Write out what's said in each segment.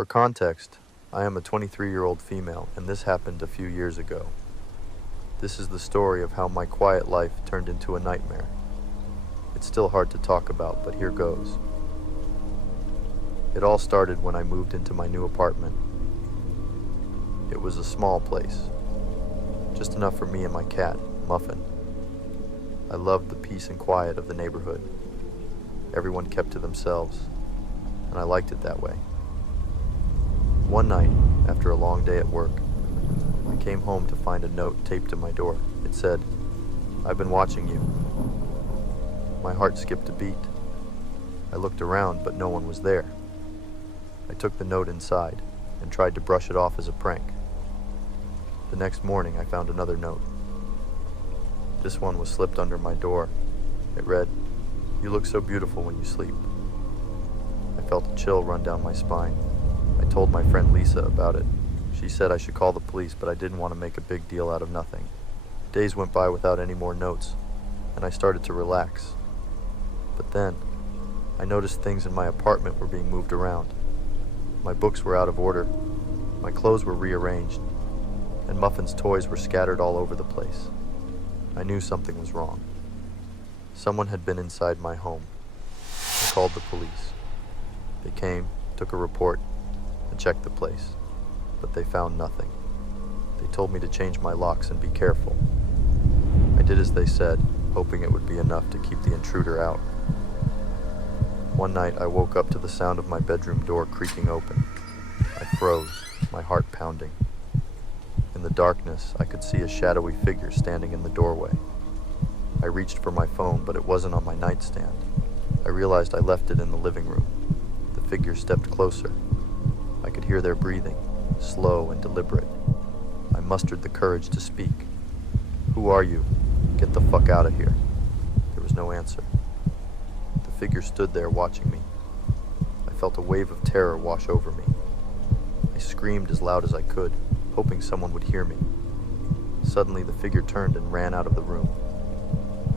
For context, I am a 23-year-old female, and this happened a few years ago. This is the story of how my quiet life turned into a nightmare. It's still hard to talk about, but here goes. It all started when I moved into my new apartment. It was a small place, just enough for me and my cat, Muffin. I loved the peace and quiet of the neighborhood. Everyone kept to themselves, and I liked it that way. One night, after a long day at work, I came home to find a note taped to my door. It said, "I've been watching you." My heart skipped a beat. I looked around, but no one was there. I took the note inside and tried to brush it off as a prank. The next morning, I found another note. This one was slipped under my door. It read, "You look so beautiful when you sleep." I felt a chill run down my spine. I told my friend Lisa about it. She said I should call the police, but I didn't want to make a big deal out of nothing. Days went by without any more notes, and I started to relax. But then, I noticed things in my apartment were being moved around. My books were out of order, my clothes were rearranged, and Muffin's toys were scattered all over the place. I knew something was wrong. Someone had been inside my home. I called the police. They came, took a report, and checked the place, but they found nothing. They told me to change my locks and be careful. I did as they said, hoping it would be enough to keep the intruder out. One night I woke up to the sound of my bedroom door creaking open. I froze, my heart pounding. In the darkness, I could see a shadowy figure standing in the doorway. I reached for my phone, but it wasn't on my nightstand. I realized I left it in the living room. The figure stepped closer. I could hear their breathing, slow and deliberate. I mustered the courage to speak. "Who are you? Get the fuck out of here." There was no answer. The figure stood there watching me. I felt a wave of terror wash over me. I screamed as loud as I could, hoping someone would hear me. Suddenly, the figure turned and ran out of the room.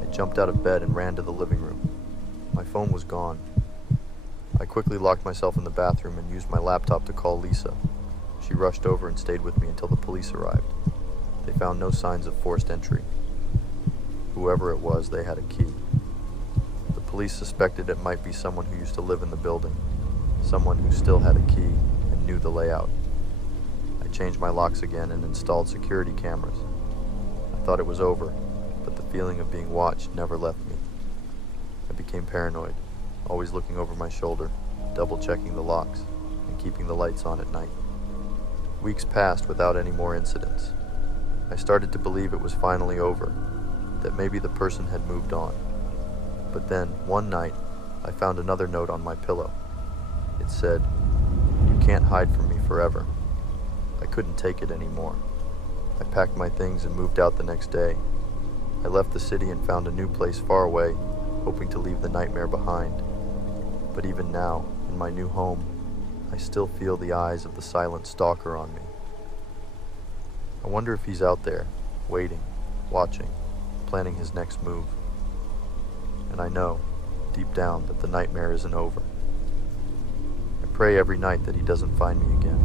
I jumped out of bed and ran to the living room. My phone was gone. I quickly locked myself in the bathroom and used my laptop to call Lisa. She rushed over and stayed with me until the police arrived. They found no signs of forced entry. Whoever it was, they had a key. The police suspected it might be someone who used to live in the building, someone who still had a key and knew the layout. I changed my locks again and installed security cameras. I thought it was over, but the feeling of being watched never left me. I became paranoid, always looking over my shoulder, double-checking the locks, and keeping the lights on at night. Weeks passed without any more incidents. I started to believe it was finally over, that maybe the person had moved on. But then, one night, I found another note on my pillow. It said, "You can't hide from me forever." I couldn't take it anymore. I packed my things and moved out the next day. I left the city and found a new place far away, hoping to leave the nightmare behind. But even now, in my new home, I still feel the eyes of the silent stalker on me. I wonder if he's out there, waiting, watching, planning his next move. And I know, deep down, that the nightmare isn't over. I pray every night that he doesn't find me again.